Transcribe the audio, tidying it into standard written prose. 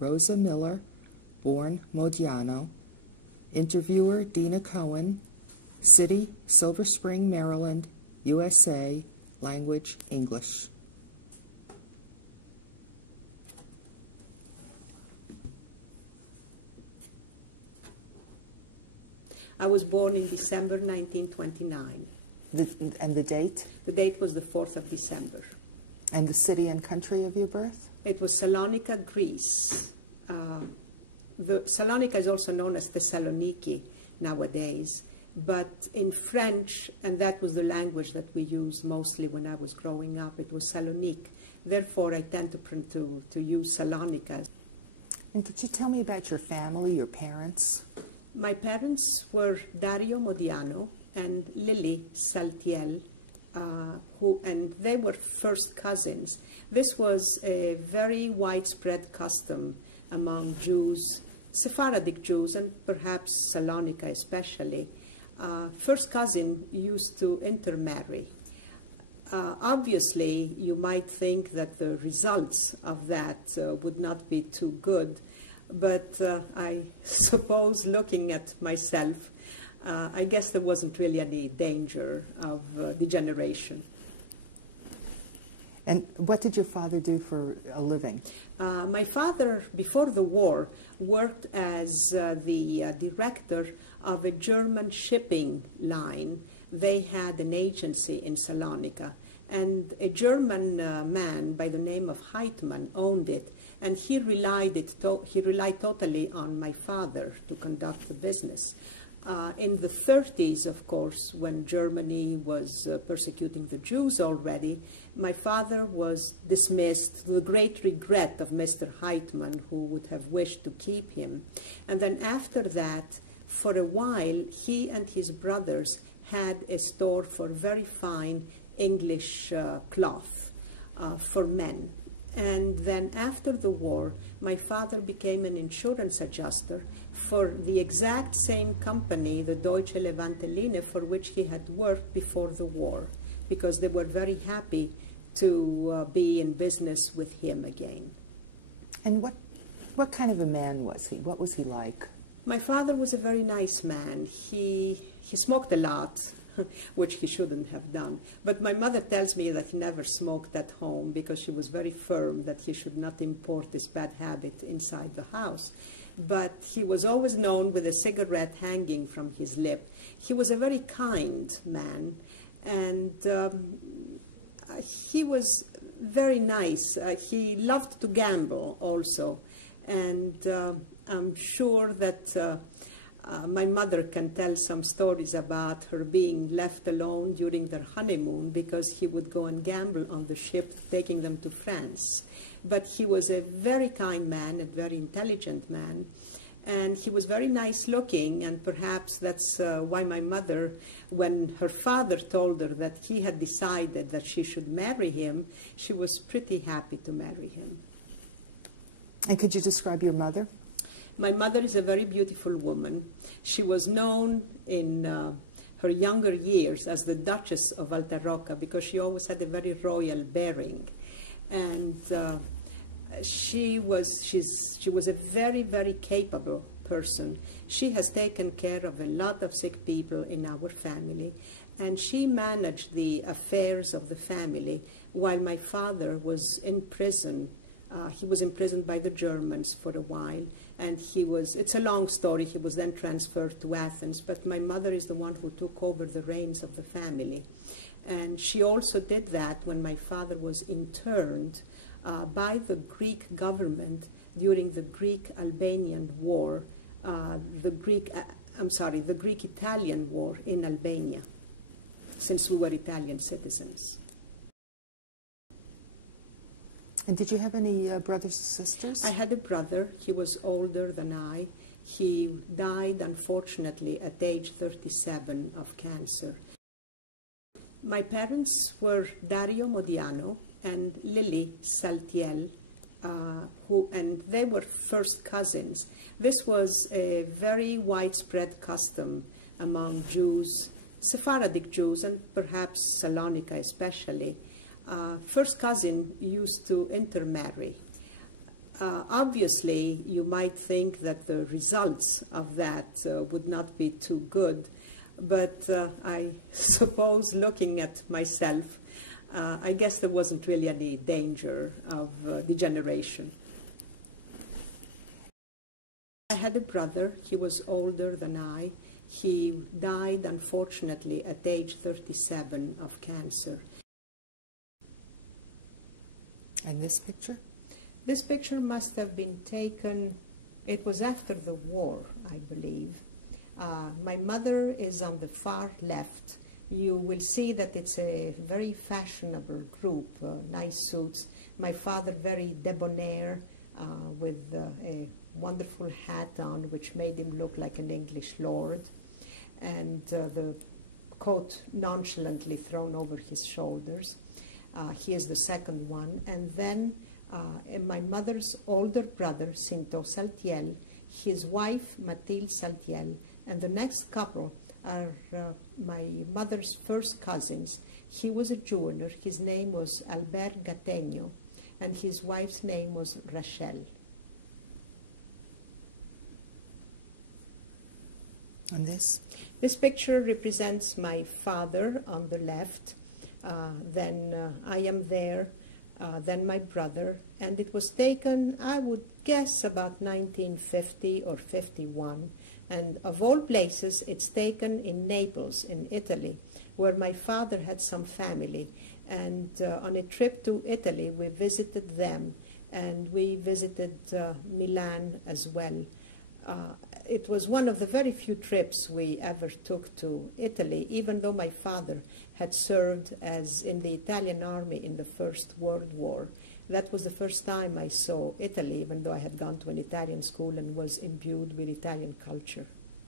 Rosa Miller, born Modiano. Interviewer, Dina Cohen. City, Silver Spring, Maryland, USA. Language, English. I was born in December 1929. And the date? The date was the 4th of December. And the city and country of your birth? It was Salonika, Greece. Salonika is also known as Saloniki nowadays, but in French, and that was the language that we used mostly when I was growing up, it was Salonique. Therefore, I tend to use Salonika. And could you tell me about your family, your parents? My parents were Dario Modiano and Lily Saltiel, and they were first cousins. This was a very widespread custom among Jews, Sephardic Jews, and perhaps Salonika especially. First cousin used to intermarry. Obviously, you might think that the results of that would not be too good, but I suppose looking at myself, I guess there wasn't really any danger of degeneration. And what did your father do for a living? My father, before the war, worked as the director of a German shipping line. They had an agency in Salonika, and a German man by the name of Heitmann owned it, and he relied totally on my father to conduct the business. In the 30s, of course, when Germany was persecuting the Jews already, my father was dismissed to the great regret of Mr. Heitmann, who would have wished to keep him. And then after that, for a while, he and his brothers had a store for very fine English cloth for men. And then after the war, my father became an insurance adjuster for the exact same company, the Deutsche Levante-Linie, for which he had worked before the war, because they were very happy to be in business with him again. And what kind of a man was he? What was he like? My father was a very nice man. He smoked a lot, which he shouldn't have done. But my mother tells me that he never smoked at home because she was very firm that he should not import this bad habit inside the house. But he was always known with a cigarette hanging from his lip. He was a very kind man, and he was very nice. He loved to gamble also, and I'm sure that my mother can tell some stories about her being left alone during their honeymoon because he would go and gamble on the ship taking them to France. But he was a very kind man, a very intelligent man, and he was very nice looking, and perhaps that's why my mother, when her father told her that he had decided that she should marry him, she was pretty happy to marry him. And could you describe your mother? My mother is a very beautiful woman. She was known in her younger years as the Duchess of Alta because she always had a very royal bearing. And she was a very, very capable person. She has taken care of a lot of sick people in our family, and she managed the affairs of the family while my father was in prison. He was imprisoned by the Germans for a while, and it's a long story, he was then transferred to Athens, but my mother is the one who took over the reins of the family. And she also did that when my father was interned by the Greek government during the Greek-Albanian War, the Greek-Italian War in Albania, since we were Italian citizens. And did you have any brothers or sisters? I had a brother. He was older than I. He died, unfortunately, at age 37 of cancer. My parents were Dario Modiano and Lily Saltiel, and they were first cousins. This was a very widespread custom among Jews, Sephardic Jews, and perhaps Salonika especially. First cousin used to intermarry. Obviously, you might think that the results of that would not be too good, but I suppose looking at myself, I guess there wasn't really any danger of degeneration. I had a brother. He was older than I. He died, unfortunately, at age 37 of cancer. And this picture? This picture must have been taken, it was after the war, I believe. My mother is on the far left. You will see that it's a very fashionable group, nice suits. My father very debonair, with a wonderful hat on, which made him look like an English lord, and the coat nonchalantly thrown over his shoulders. He is the second one. And then my mother's older brother, Cinto Saltiel, his wife, Mathilde Saltiel, and the next couple are my mother's first cousins. He was a jeweler. His name was Albert Gattegno, and his wife's name was Rachel. And this? This picture represents my father on the left. Then I am there, then my brother, and it was taken, I would guess, about 1950 or 51. And of all places, it's taken in Naples, in Italy, where my father had some family. And on a trip to Italy, we visited them, and we visited Milan as well. It was one of the very few trips we ever took to Italy, even though my father had served as in the Italian army in the First World War. That was the first time I saw Italy, even though I had gone to an Italian school and was imbued with Italian culture.